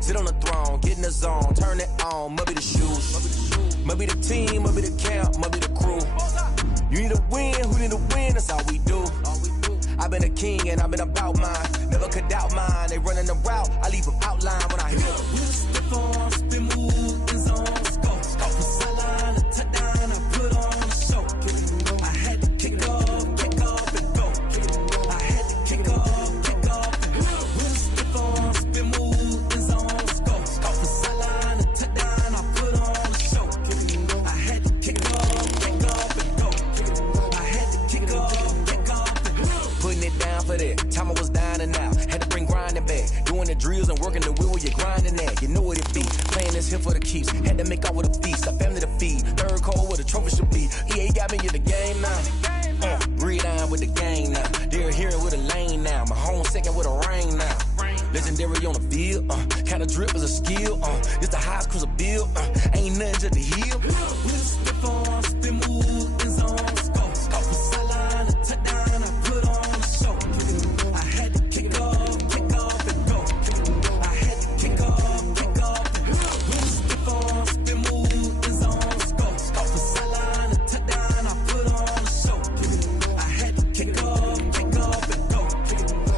Sit on the throne, get in the zone, turn it on. Must be the shoes, must be the team, must be the camp, must be the crew. You need to win, who need to win? That's all we do. I've been a king and I've been about mine. Never could doubt mine. They running the route, I leave them outline when I hit them. Step on, spin, move, in zone, scope. Scope the sideline, a touchdown, I put on a show. I had to kick off and go. I had to kick off and go. Step on, spin, move, in zone, scope. Scope the sideline, a touchdown, I put on a show. I had to kick off and go. I had to kick off and go. Putting it down for that. Time I was down and out. Had to bring grinding back. Doing the drills and working the wheel where you're grinding at. You know what it be. Playing this here for the keeps. Had to make out with a feast. A family to feed. Third cold where the trophy should be. EA got me in the game now. Breed on with the game now. They're hearing with a lane now. My home second with a rain now. Legendary on the field. Kind of drip is a skill. It's the highest cruiser bill. Ain't nothing just to heal. We'll step on, spin, move, in zone, scope. Scope the sideline, a touchdown, I put on a show. I had to kick off and go. I had to kick off and go. We'll step on, spin, move, in zone, scope. Scope the sideline, a touchdown, I put on a show. I had to kick off and go.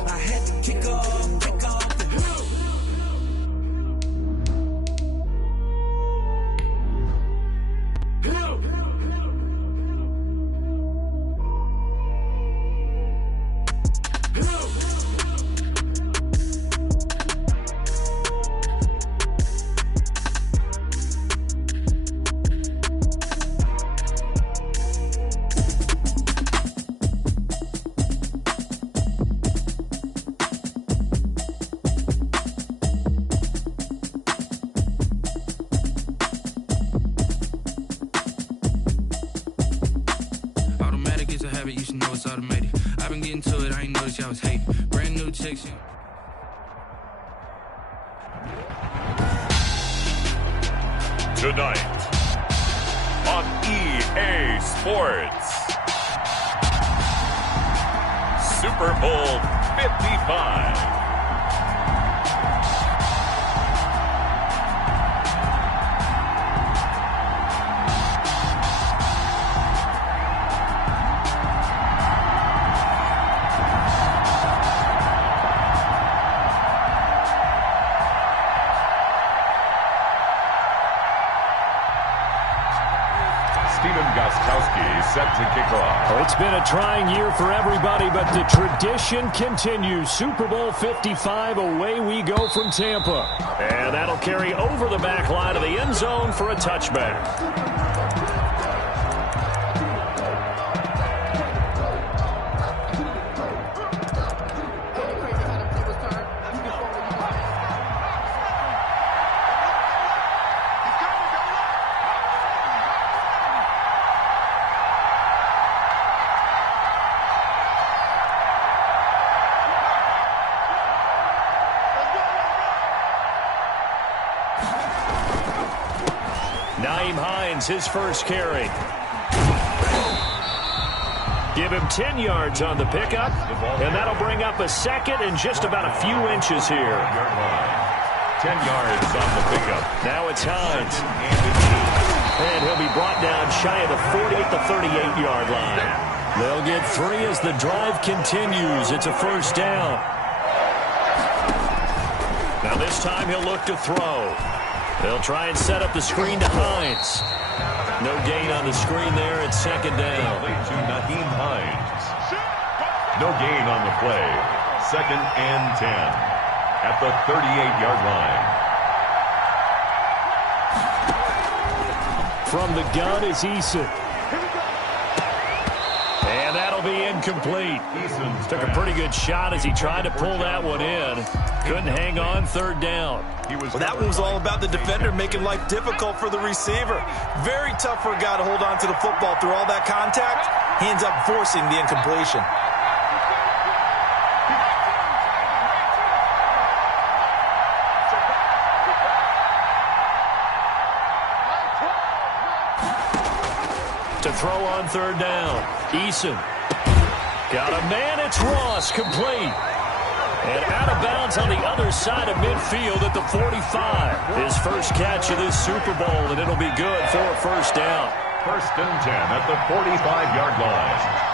I had to kick off and go. Tonight on EA Sports, Super Bowl 55. Set to kick off. Well, it's been a trying year for everybody, but the tradition continues. Super Bowl 55, away we go from Tampa. And that'll carry over the back line of the end zone for a touchback. His first carry. Give him 10 yards on the pickup, and that'll bring up a second and just about a few inches here. 10 yards on the pickup. Now it's Hines. And he'll be brought down shy of the 40 at the 38-yard line. They'll get 3 as the drive continues. It's a first down. Now this time he'll look to throw. They'll try and set up the screen to Hines. No gain on the screen there. It's second down. To Naheem Hines. No gain on the play. Second and 10 at the 38-yard line. From the gun is Eason. And that'll be incomplete. Took a pretty good shot as he tried to pull that one in. Couldn't hang on, third down. Well, that one was all about the defender making life difficult for the receiver. Very tough for a guy to hold on to the football through all that contact. He ends up forcing the incompletion. To throw on third down. Eason. Got a man. It's Ross. Complete. And out of bounds on the other side of midfield at the 45. His first catch of this Super Bowl, and it'll be good for a first down. 1st and 10 at the 45-yard line.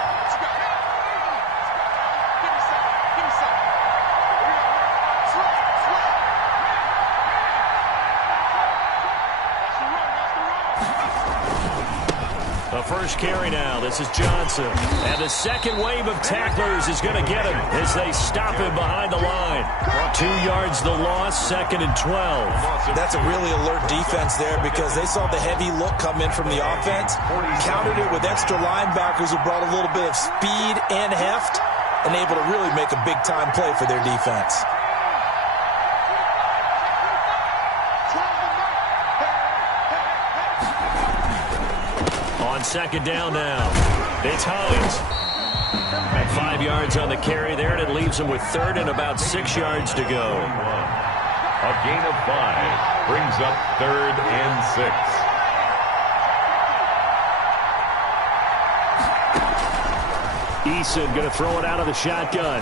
The first carry now. This is Johnson. And the second wave of tacklers is going to get him as they stop him behind the line. 2 yards the loss, 2nd and 12. That's a really alert defense there because they saw the heavy look come in from the offense, countered it with extra linebackers who brought a little bit of speed and heft, and able to really make a big-time play for their defense. On 2nd down now, it's Hines. 5 yards on the carry there, and it leaves him with 3rd and about 6 yards to go. A gain of 5 brings up 3rd and 6. Eason going to throw it out of the shotgun.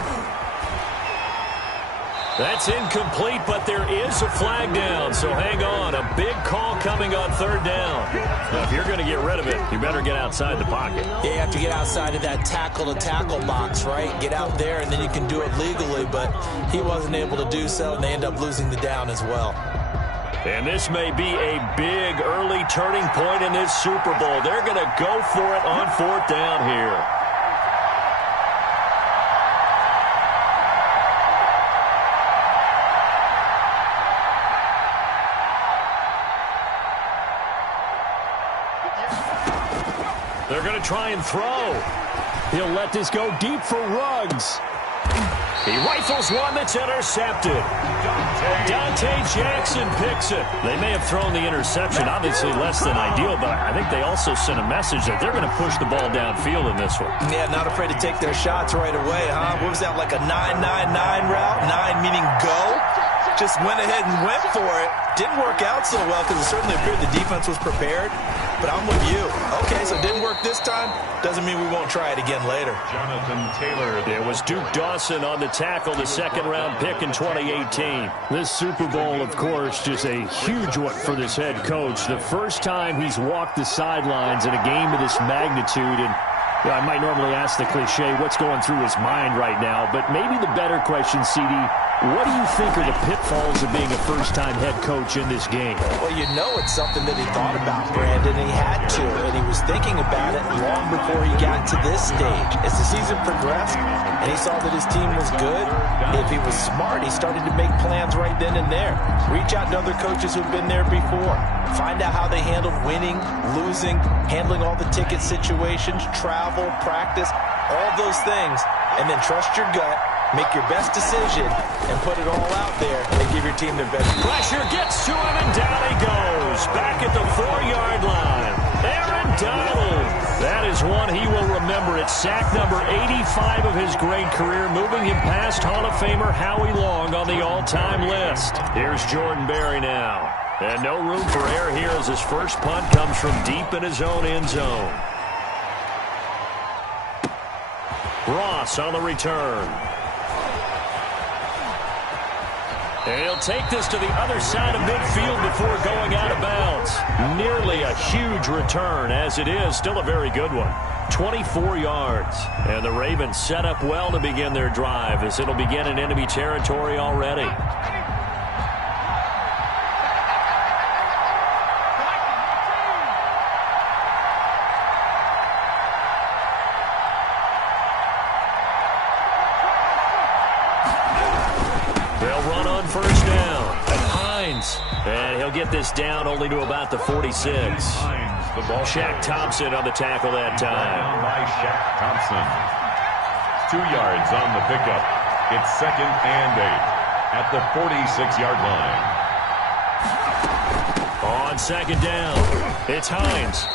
That's incomplete, but there is a flag down, so hang on. A big call coming on 3rd down. Now, if you're going to get rid of it, you better get outside the pocket. Yeah, you have to get outside of that tackle-to-tackle box, right? Get out there, and then you can do it legally, but he wasn't able to do so, and they end up losing the down as well. And this may be a big early turning point in this Super Bowl. They're going to go for it on 4th down here. They're going to try and throw. He'll let this go deep for Ruggs. He rifles one that's intercepted. Dante Jackson picks it. They may have thrown the interception, obviously less than ideal, but I think they also sent a message that they're going to push the ball downfield in this one. Yeah, not afraid to take their shots right away, huh? What was that, like a 9-9-9 route? 9 meaning go? Just went ahead and went for it. Didn't work out so well because it certainly appeared the defense was prepared. But I'm with you. Okay, so it didn't work this time. Doesn't mean we won't try it again later. Jonathan Taylor. It was Duke Dawson on the tackle, the 2nd-round pick in 2018. This Super Bowl, of course, just a huge one for this head coach. The first time he's walked the sidelines in a game of this magnitude. And I might normally ask the cliche, what's going through his mind right now? But maybe the better question, CD, what do you think are the pitfalls of being a first-time head coach in this game? Well, you know it's something that he thought about, Brandon. He had to, and he was thinking about it long before he got to this stage. As the season progressed, and he saw that his team was good, if he was smart, he started to make plans right then and there. Reach out to other coaches who've been there before. Find out how they handled winning, losing, handling all the ticket situations, travel, practice, all those things, and then trust your gut. Make your best decision and put it all out there and give your team their best. Pressure gets to him, and down he goes. Back at the 4-yard line. Aaron Donald. That is one he will remember. It's sack number 85 of his great career, moving him past Hall of Famer Howie Long on the all-time list. Here's Jordan Berry now. And no room for error here as his first punt comes from deep in his own end zone. Ross on the return. And he'll take this to the other side of midfield before going out of bounds. Nearly a huge return, as it is. Still a very good one. 24 yards. And the Ravens set up well to begin their drive as it'll begin in enemy territory already. First down. And Hines. And he'll get this down only to about the 46. Shaq Thompson on the tackle that time. By Shaq Thompson. 2 yards on the pickup. It's 2nd and 8 at the 46-yard line. On 2nd down, it's Hines.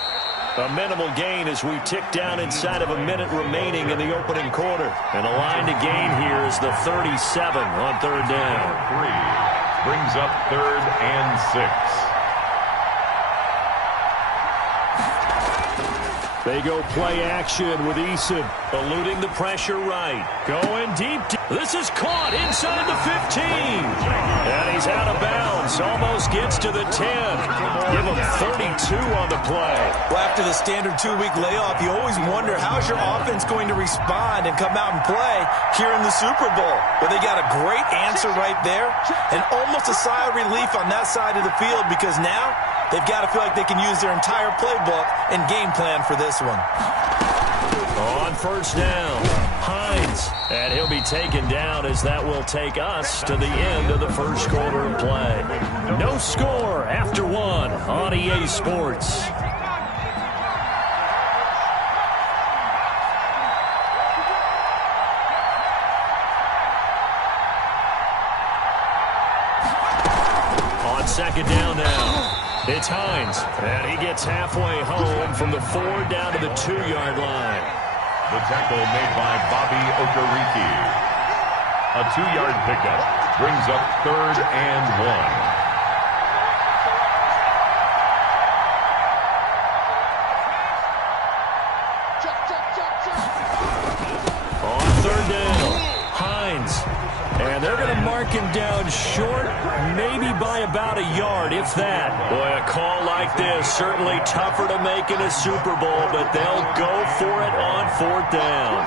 A minimal gain as we tick down inside of a minute remaining in the opening quarter. And the line to gain here is the 37 on 3rd down. 3 brings up 3rd and 6. They go play action with Eason, eluding the pressure right. Going deep. This is caught inside the 15. And he's out of bounds. Almost gets to the 10. Give him 32 on the play. Well, after the standard 2-week layoff, you always wonder how's your offense going to respond and come out and play here in the Super Bowl. Well, they got a great answer right there and almost a sigh of relief on that side of the field because now they've got to feel like they can use their entire playbook and game plan for this one. On first down, Hines. And he'll be taken down as that will take us to the end of the first quarter of play. No score after one on EA Sports. On second down now. It's Hines, and he gets halfway home from the 4 down to the 2-yard line. The tackle made by Bobby Okereke. A 2-yard pickup brings up 3rd and 1. On 3rd down, Hines. And they're going to mark him down short, maybe by about a yard, if that. Boy, a call like this, certainly tougher to make in a Super Bowl, but they'll go for it on 4th down.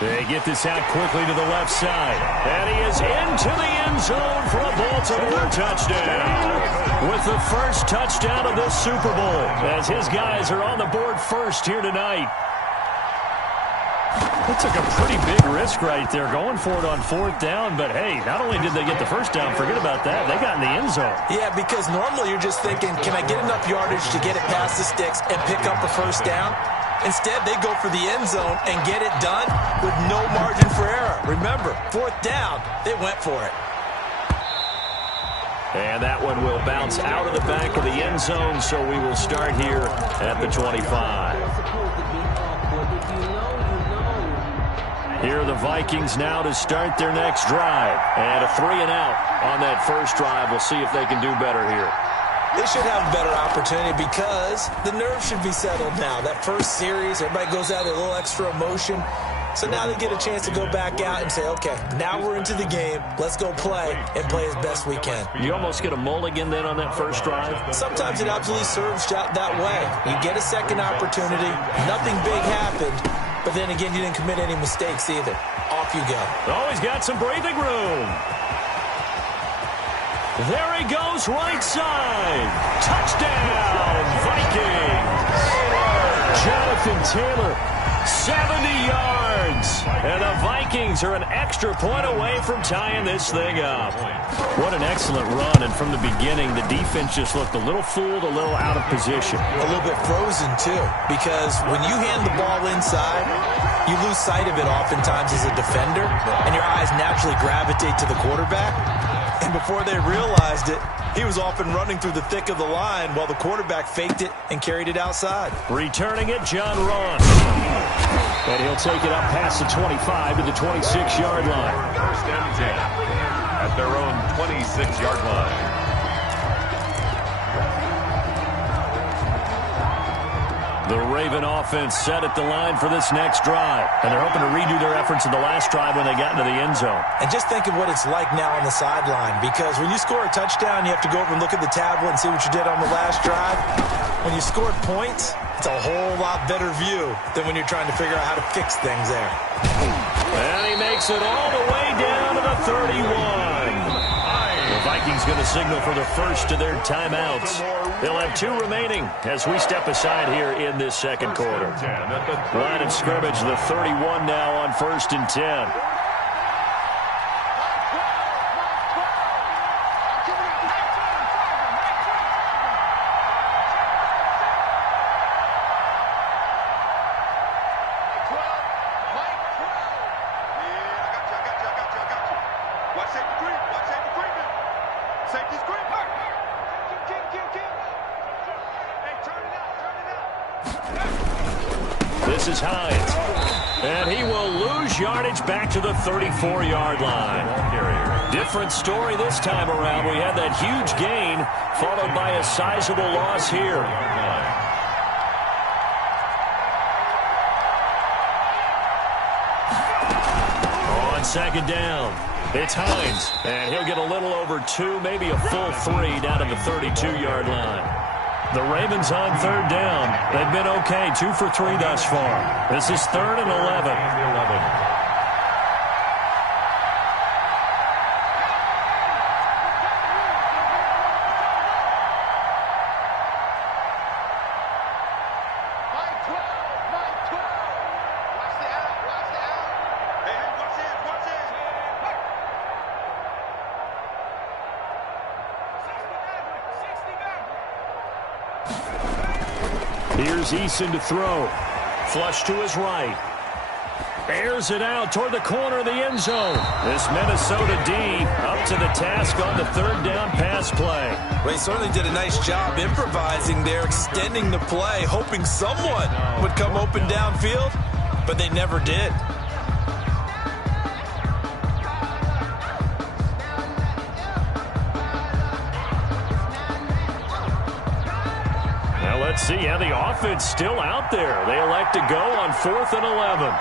They get this out quickly to the left side. And he is into the end zone for a Baltimore touchdown. With the first touchdown of this Super Bowl, as his guys are on the board first here tonight. They took a pretty big risk right there going for it on 4th down. But, hey, not only did they get the first down, forget about that, they got in the end zone. Yeah, because normally you're just thinking, can I get enough yardage to get it past the sticks and pick up a first down? Instead, they go for the end zone and get it done with no margin for error. Remember, 4th down, they went for it. And that one will bounce out of the back of the end zone, so we will start here at the 25. Here are the Vikings now to start their next drive. And a 3-and-out on that first drive. We'll see if they can do better here. They should have a better opportunity because the nerves should be settled now. That first series, everybody goes out with a little extra emotion. So now they get a chance to go back out and say, okay, now we're into the game. Let's go play and play as best we can. You almost get a mulligan then on that first drive? Sometimes it absolutely serves that way. You get a second opportunity. Nothing big happened. But then again, you didn't commit any mistakes either. Off you go. Oh, he's got some breathing room. There he goes, right side. Touchdown, Vikings. Jonathan Taylor, 70 yards. And the Vikings are an extra point away from tying this thing up. What an excellent run. And from the beginning, the defense just looked a little fooled, a little out of position. A little bit frozen, too, because when you hand the ball inside, you lose sight of it oftentimes as a defender, and your eyes naturally gravitate to the quarterback. And before they realized it, he was off and running through the thick of the line while the quarterback faked it and carried it outside. Returning it, John Ross. And he'll take it up past the 25 to the 26-yard line. 1st and 10 at their own 26-yard line. The Raven offense set at the line for this next drive. And they're hoping to redo their efforts in the last drive when they got into the end zone. And just think of what it's like now on the sideline. Because when you score a touchdown, you have to go over and look at the tablet and see what you did on the last drive. When you scored points, it's a whole lot better view than when you're trying to figure out how to fix things there. And he makes it all the way down to the 31. The Vikings going to signal for the first of their timeouts. They'll have 2 remaining as we step aside here in this second quarter. Line of scrimmage, the 31 now on 1st and 10. This is Hines. And he will lose yardage back to the 34-yard line. Different story this time around. We had that huge gain followed by a sizable loss here. On second down, it's Hines. And he'll get a little over 2, maybe a full 3 down to the 32-yard line. The Ravens on third down. They've been okay, 2 for 3 thus far. This is 3rd and 11. Here's Eason to throw. Flush to his right. Airs it out toward the corner of the end zone. This Minnesota D up to the task on the third down pass play. Well, he certainly did a nice job improvising there, extending the play, hoping someone would come open downfield, but they never did. Let's see how the offense still out there. They elect to go on 4th and 11.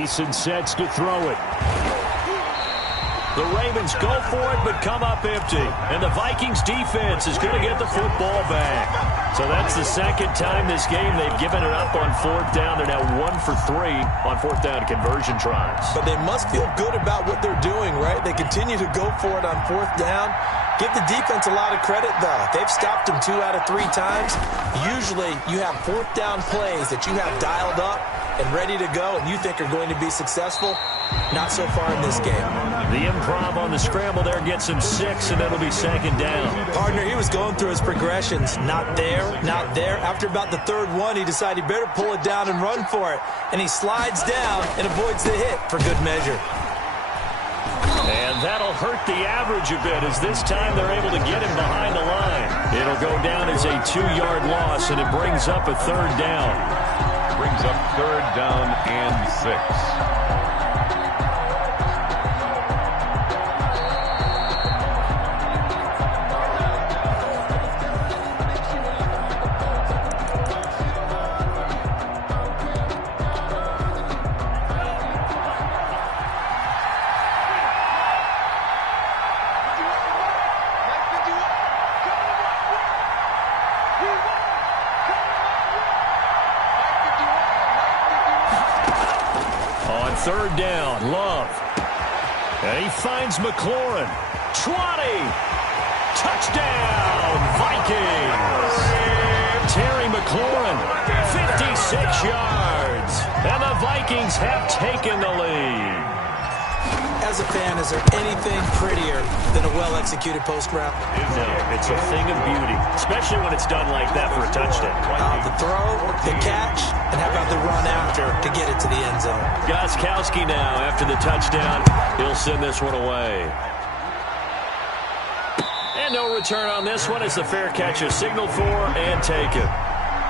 Eason sets to throw it. The Ravens go for it, but come up empty. And the Vikings defense is going to get the football back. So that's the second time this game they've given it up on 4th down. They're now 1 for 3 on 4th down conversion tries. But they must feel good about what they're doing, right? They continue to go for it on 4th down. Give the defense a lot of credit, though. They've stopped them 2 out of 3 times. Usually you have 4th down plays that you have dialed up and ready to go and you think are going to be successful. Not so far in this game. The improv on the scramble there gets him 6, and it'll be second down. Partner, he was going through his progressions. Not there, not there. After about the 3rd one, he decided he better pull it down and run for it. And he slides down and avoids the hit for good measure. And that'll hurt the average a bit, as this time they're able to get him behind the line. It'll go down as a 2-yard loss, and it brings up a 3rd down. Brings up 3rd down and 6. Third down, Love. And he finds McLaurin. 20. Touchdown, Vikings. Terry McLaurin, 56 yards. And the Vikings have taken the lead. As a fan, is there anything prettier than a well-executed post route? No, it's a thing of beauty, especially when it's done like that for a touchdown. The throw, the catch, and how about the run after to get it to the end zone? Gostkowski now after the touchdown. He'll send this one away. And no return on this one as the fair catch is signaled for and taken.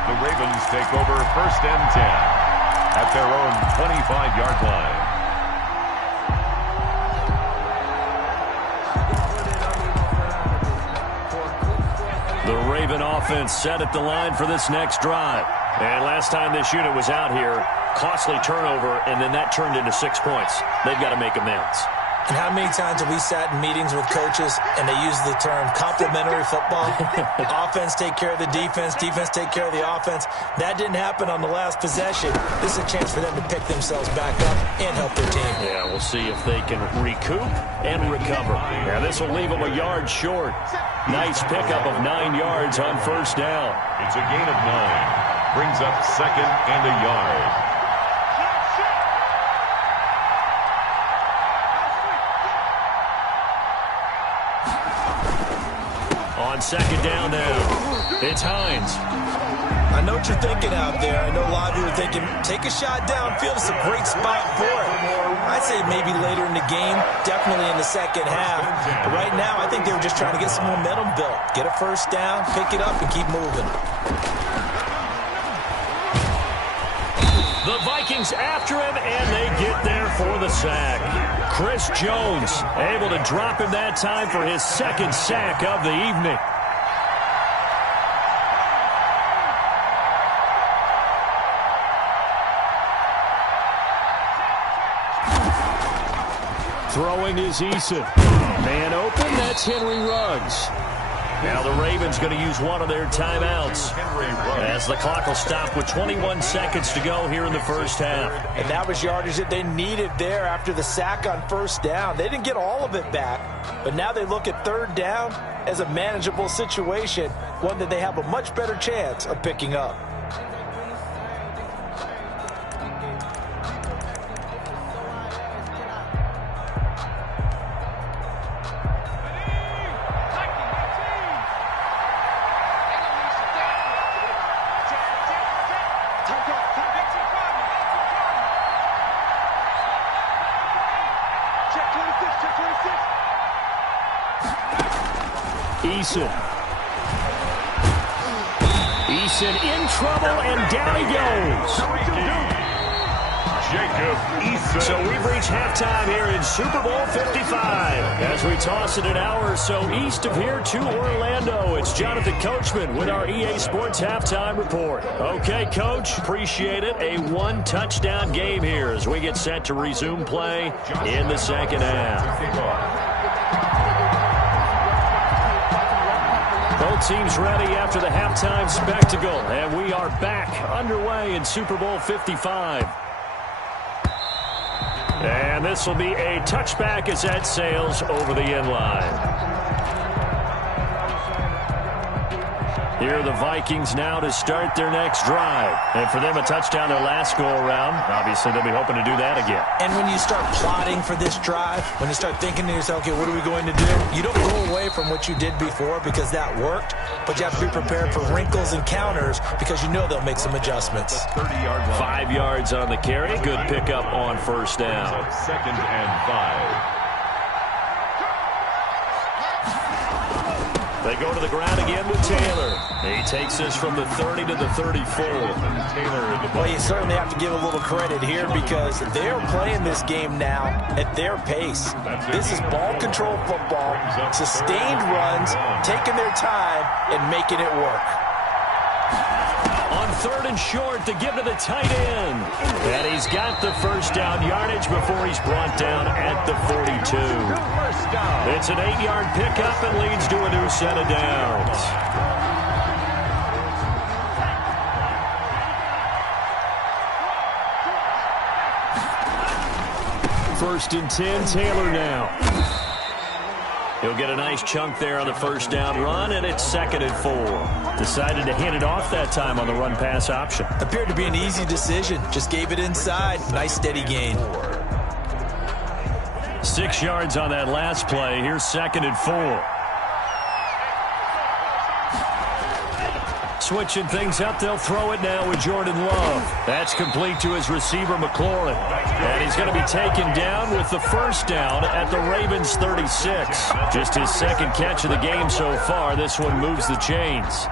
The Ravens take over 1st and 10 at their own 25-yard line. The Raven offense set at the line for this next drive. And last time this unit was out here, costly turnover, and then that turned into 6 points. They've got to make amends. And how many times have we sat in meetings with coaches and they use the term complementary football? Offense take care of the defense, defense take care of the offense. That didn't happen on the last possession. This is a chance for them to pick themselves back up and help their team. Yeah, we'll see if they can recoup and recover. Now this will leave them a yard short. Nice pickup of 9 yards on 1st down. It's a gain of 9. Brings up 2nd and a yard. On 2nd down now, it's Hines. I know what you're thinking out there. I know a lot of you are thinking, take a shot downfield. It's a great spot for it. I'd say maybe later in the game, definitely in the second half. But right now, I think they were just trying to get some momentum built. Get a first down, pick it up, and keep moving. The Vikings after him, and they get there for the sack. Chris Jones able to drop him that time for his second sack of the evening. Throwing is Eason. Man open, that's Henry Ruggs. Now the Ravens going to use one of their timeouts as the clock will stop with 21 seconds to go here in the first half. And that was yardage that they needed there after the sack on first down. They didn't get all of it back, but now they look at third down as a manageable situation, one that they have a much better chance of picking up. Eason in trouble, and down he goes. Jacob Eason. So we've reached halftime here in Super Bowl 55. As we toss it an hour or so east of here to Orlando, it's Jonathan Coachman with our EA Sports Halftime Report. Okay, Coach, appreciate it. A one-touchdown game here as we get set to resume play in the second half. Both teams ready after the halftime spectacle, and we are back underway in Super Bowl 55. And this will be a touchback as that sails over the end line. Here are the Vikings now to start their next drive. And for them, a touchdown their last go-around. Obviously, they'll be hoping to do that again. And when you start plotting for this drive, when you start thinking to yourself, okay, what are we going to do? You don't go away from what you did before because that worked, but you have to be prepared for wrinkles and counters because you know they'll make some adjustments. 30-yard line. 5 yards on the carry. Good pickup on first down. Second and 5. They go to the ground again with Taylor. He takes this from the 30 to the 34. Well, you certainly have to give a little credit here because they're playing this game now at their pace. This is ball control football, sustained runs, taking their time, and making it work. On third and short, to give to the tight end. And he's got the first down yardage before he's brought down at the 42. It's an 8-yard pickup and leads to a new set of downs. First and 10, Taylor now. He'll get a nice chunk there on the first down run, and it's second and 4. Decided to hand it off that time on the run-pass option. Appeared to be an easy decision. Just gave it inside. Nice steady gain. 6 yards on that last play. Here's second and 4. Switching things up, they'll throw it now with Jordan Love. That's complete to his receiver, McLaurin. And he's going to be taken down with the first down at the Ravens' 36. Just his second catch of the game so far. This one moves the chains.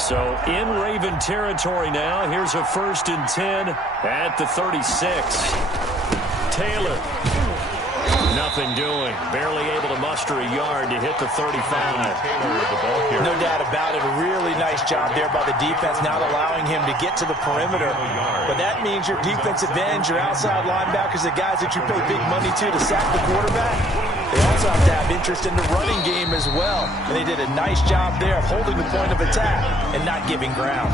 So in Raven territory now. Here's a first and 10 at the 36. Taylor. Nothing doing. Barely able to muster a yard to hit the 35. No doubt about it. A really nice job there by the defense, not allowing him to get to the perimeter. But that means your defensive ends, your outside linebackers, the guys that you pay big money to sack the quarterback, they also have to have interest in the running game as well. And they did a nice job there of holding the point of attack and not giving ground.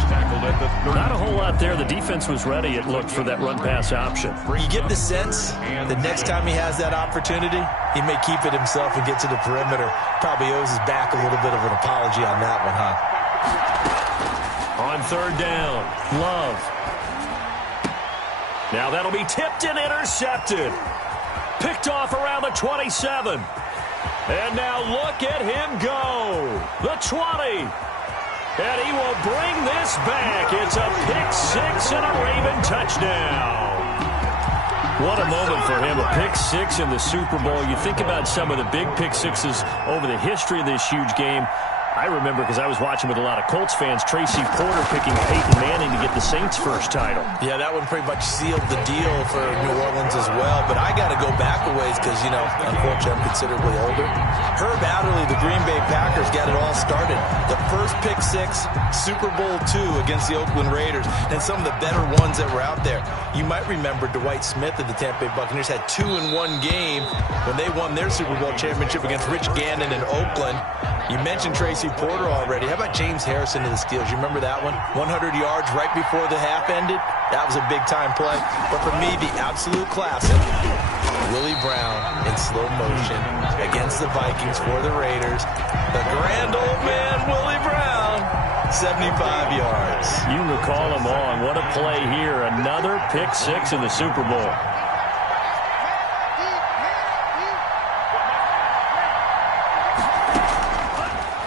Not a whole lot there. The defense was ready, it looked, for that run-pass option. You get the sense the next time he has that opportunity, he may keep it himself and get to the perimeter. Probably owes his back a little bit of an apology on that one, huh? On third down, Love. Now that'll be tipped and intercepted. Picked off around the 27. And now look at him go. The 20. And he will bring this back. It's a pick-6 and a Raven touchdown. What a moment for him, a pick-6 in the Super Bowl. You think about some of the big pick-6s over the history of this huge game. I remember, because I was watching with a lot of Colts fans, Tracy Porter picking Peyton Manning to get the Saints' first title. Yeah, that one pretty much sealed the deal for New Orleans as well. But I got to go back a ways because, you know, unfortunately I'm considerably older. Herb Adderley, the Green Bay Packers, got it all started. The first pick-6, Super Bowl II against the Oakland Raiders, and some of the better ones that were out there. You might remember Dwight Smith of the Tampa Bay Buccaneers had 2 in one game when they won their Super Bowl championship against Rich Gannon in Oakland. You mentioned Tracy Porter already. How about James Harrison of the Steelers? You remember that one? 100 yards right before the half ended? That was a big-time play. But for me, the absolute classic, Willie Brown in slow motion against the Vikings for the Raiders. The grand old man, Willie Brown, 75 yards. You recall him on. What a play here. Another pick-6 in the Super Bowl.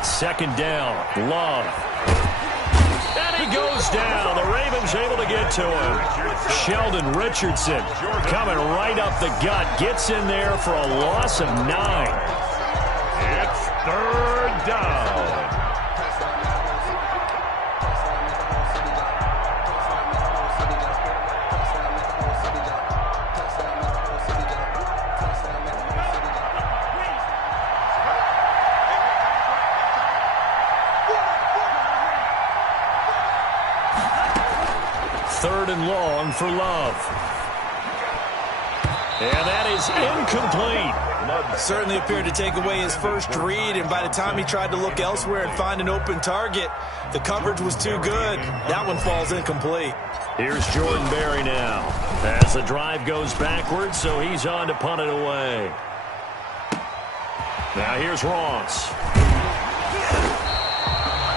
Second down, Love. And he goes down. The Ravens able to get to him. Sheldon Richardson coming right up the gut. Gets in there for a loss of 9. It's third down. Third and long for Love. And that is incomplete. Certainly appeared to take away his first read, and by the time he tried to look elsewhere and find an open target, the coverage was too good. That one falls incomplete. Here's Jordan Berry now. As the drive goes backwards, so he's on to punt it away. Now here's Ross.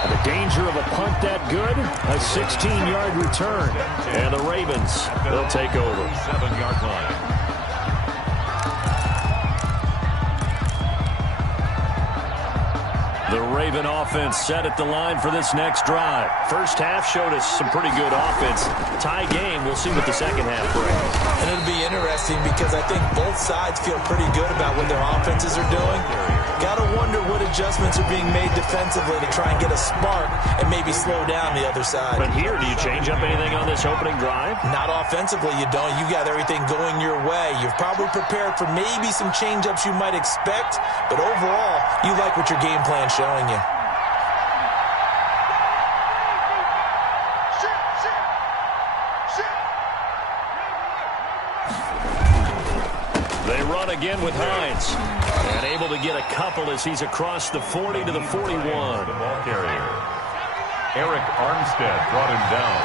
The danger of a punt that good, a 16-yard return. And the Ravens, they'll take over. 7-yard line. The Raven offense set at the line for this next drive. First half showed us some pretty good offense. Tie game, we'll see what the second half brings. And it'll be interesting because I think both sides feel pretty good about what their offenses are doing. Got to wonder what adjustments are being made defensively to try and get a spark and maybe slow down the other side. But here, do you change up anything on this opening drive? Not offensively, you don't. You got everything going your way. You've probably prepared for maybe some change-ups you might expect, but overall, you like what your game plan's showing you. They run again with Hines. And able to get a couple as he's across the 40 to the 41. The ball carrier. Eric Armstead brought him down.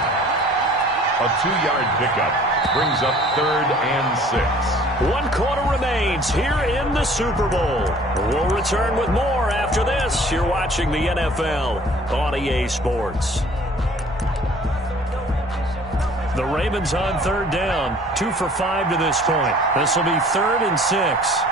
A 2-yard pickup brings up 3rd and 6. 1 quarter remains here in the Super Bowl. We'll return with more after this. You're watching the NFL on EA Sports. The Ravens on 3rd down. 2 for 5 to this point. This will be 3rd and 6.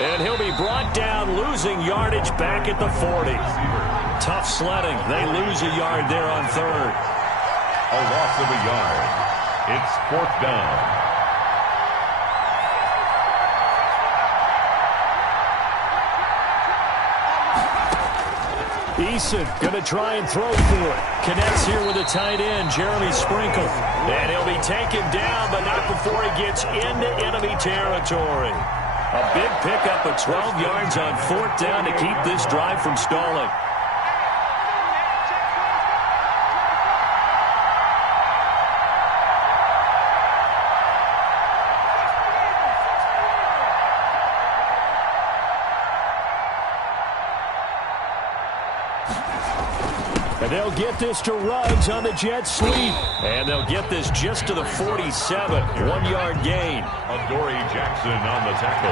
And he'll be brought down, losing yardage back at the 40. Tough sledding. They lose a yard there on 3rd. A loss of a yard. It's 4th down. Eason going to try and throw for it. Connects here with a tight end, Jeremy Sprinkle. And he'll be taken down, but not before he gets into enemy territory. A big pickup of 12 yards on 4th down to keep this drive from stalling. They'll get this to Ruggs on the jet sweep. And they'll get this just to the 47. 1-yard gain. Adoree Jackson on the tackle.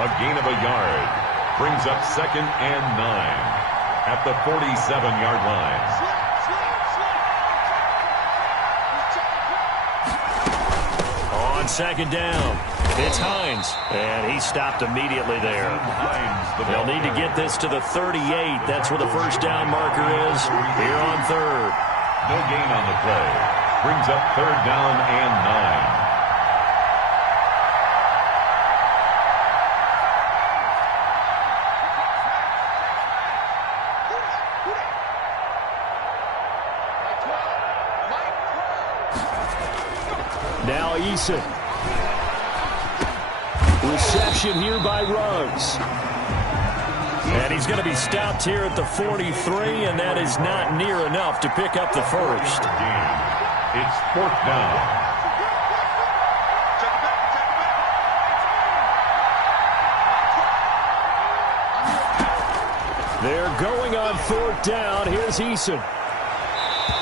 A gain of a yard. Brings up 2nd and 9 at the 47-yard line. On 2nd down, it's Hines, and he stopped immediately there. They'll need to get this to the 38. That's where the first down marker is here on 3rd. No gain on the play. Brings up 3rd down and 9. Now Eason. Reception here by Ruggs. And he's going to be stopped here at the 43, and that is not near enough to pick up the first. It's 4th down. They're going on 4th down. Here's Eason.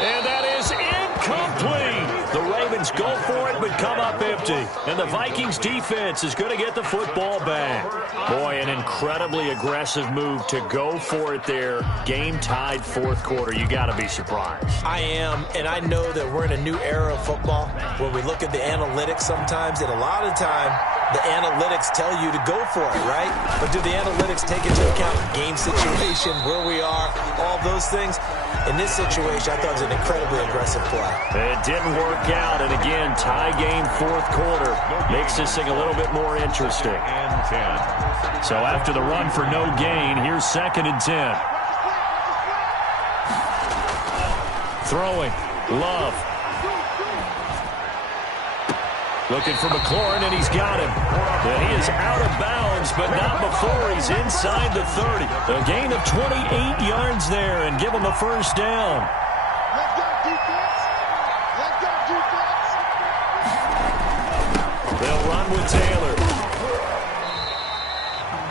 And that is incomplete. The Ravens go for it, but come up empty. And the Vikings defense is going to get the football back. Boy, an incredibly aggressive move to go for it there. Game tied 4th quarter. You got to be surprised. I am, and I know that we're in a new era of football where we look at the analytics sometimes, and a lot of the time, the analytics tell you to go for it, right? But do the analytics take into account game situation, where we are, all those things? In this situation, I thought it was an incredibly aggressive play. It didn't work out, and again, tie game 4th quarter. Makes this thing a little bit more interesting. So after the run for no gain, here's 2nd and 10. Throwing, Love. Looking for McLaurin, and he's got him. And he is out of bounds, but not before he's inside the 30. A gain of 28 yards there, and give him a first down. Let's go, defense. Let's go, defense. They'll run with Taylor.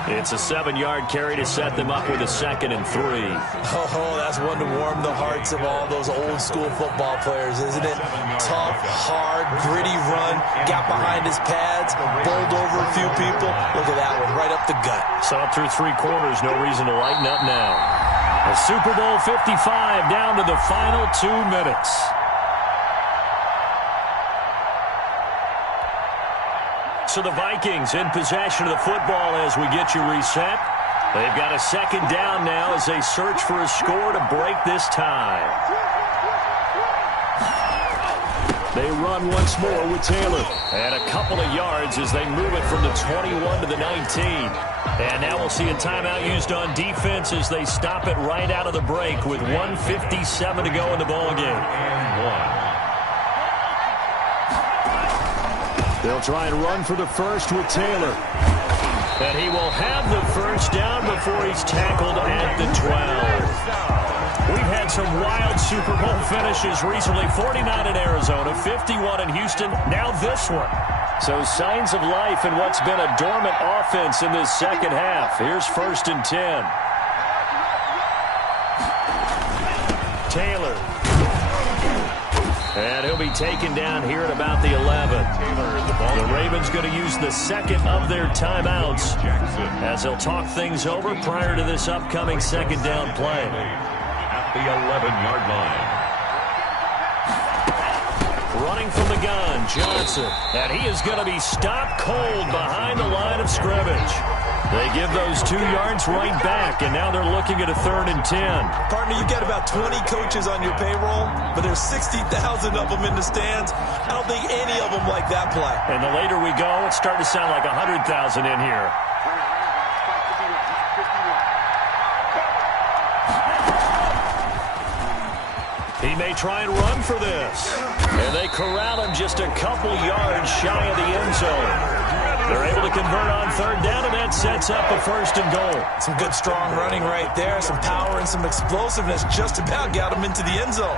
It's a 7-yard carry to set them up with a 2nd and 3. Oh, that's one to warm the hearts of all those old-school football players, isn't it? Tough, hard, gritty run, got behind his pads, bowled over a few people. Look at that one, right up the gut. Saw through 3 quarters, no reason to lighten up now. A Super Bowl 55 down to the final 2 minutes. So the Vikings in possession of the football as we get you reset. They've got a 2nd down now as they search for a score to break this tie. They run once more with Taylor. And a couple of yards as they move it from the 21 to the 19. And now we'll see a timeout used on defense as they stop it right out of the break with 1:57 to go in the ballgame. And 1. They'll try and run for the first with Taylor. And he will have the first down before he's tackled at the 12. We've had some wild Super Bowl finishes recently. 49 in Arizona, 51 in Houston, now this one. So signs of life in what's been a dormant offense in this second half. Here's 1st and 10. Taylor. And he'll be taken down here at about the 11. The Ravens going to use the 2nd of their timeouts as they'll talk things over prior to this upcoming 2nd down play. At the 11-yard line. Running from the gun, Johnson. And he is going to be stopped cold behind the line of scrimmage. They give those 2 yards right back, and now they're looking at a 3rd and 10. Partner, you've got about 20 coaches on your payroll, but there's 60,000 of them in the stands. I don't think any of them like that play. And the later we go, it's starting to sound like 100,000 in here. He may try and run for this. And they corral him just a couple yards shy of the end zone. They're able to convert on 3rd down, and that sets up a 1st and goal. Some good, strong running right there. Some power and some explosiveness just about got him into the end zone.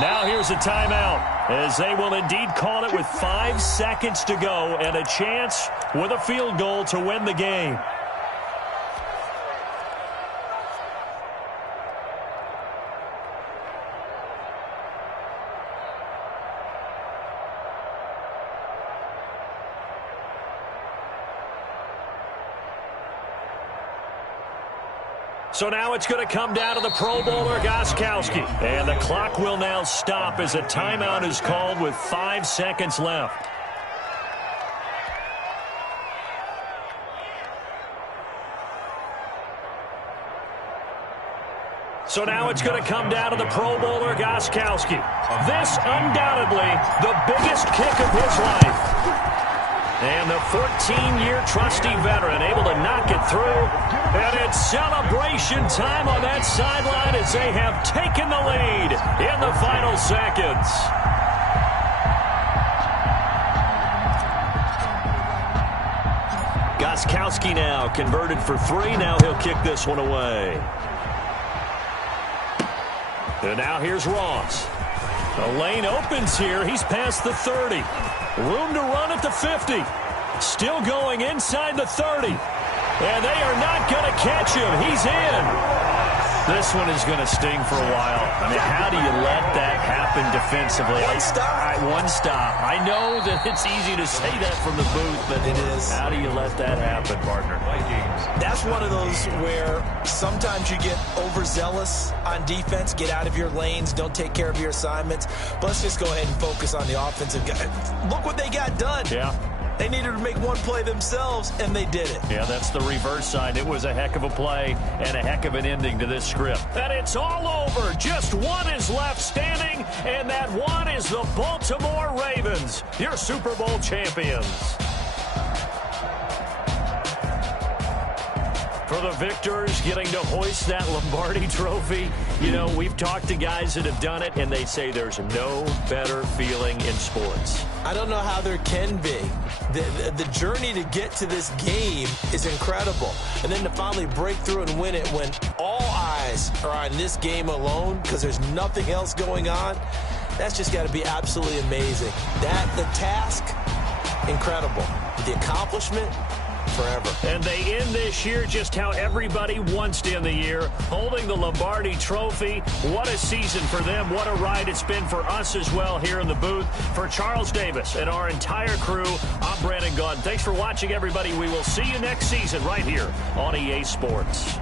Now here's a timeout, as they will indeed call it with 5 seconds to go and a chance with a field goal to win the game. So now it's going to come down to the Pro Bowler, Gostkowski. And the clock will now stop as a timeout is called with 5 seconds left. So now it's going to come down to the Pro Bowler, Gostkowski. This undoubtedly the biggest kick of his life. And the 14-year trusty veteran able to knock it through. And it's celebration time on that sideline as they have taken the lead in the final seconds. Gostkowski now converted for 3. Now he'll kick this one away. And now here's Ross. The lane opens here. He's past the 30. Room to run at the 50. Still going inside the 30. And they are not going to catch him. He's in. This one is going to sting for a while. I mean, how do you let that happen defensively? One stop. One stop. I know that it's easy to say that from the booth, but it is. How do you let that happen, partner? That's one of those where sometimes you get overzealous on defense, get out of your lanes, don't take care of your assignments. But let's just go ahead and focus on the offensive guy. Look what they got done. Yeah. They needed to make one play themselves, and they did it. Yeah, that's the reverse side. It was a heck of a play and a heck of an ending to this script. And it's all over. Just one is left standing, and that one is the Baltimore Ravens, your Super Bowl champions. For the victors, getting to hoist that Lombardi trophy, you know, we've talked to guys that have done it, and they say there's no better feeling in sports. I don't know how there can be. The journey to get to this game is incredible. And then to finally break through and win it when all eyes are on this game alone because there's nothing else going on, that's just got to be absolutely amazing. The task, incredible. The accomplishment, forever. And they end this year just how everybody wants to end the year, holding the Lombardi trophy. What a season for them. What a ride it's been for us as well here in the booth. For Charles Davis and our entire crew, I'm Brandon Gaudin. Thanks for watching, everybody. We will see you next season right here on EA Sports.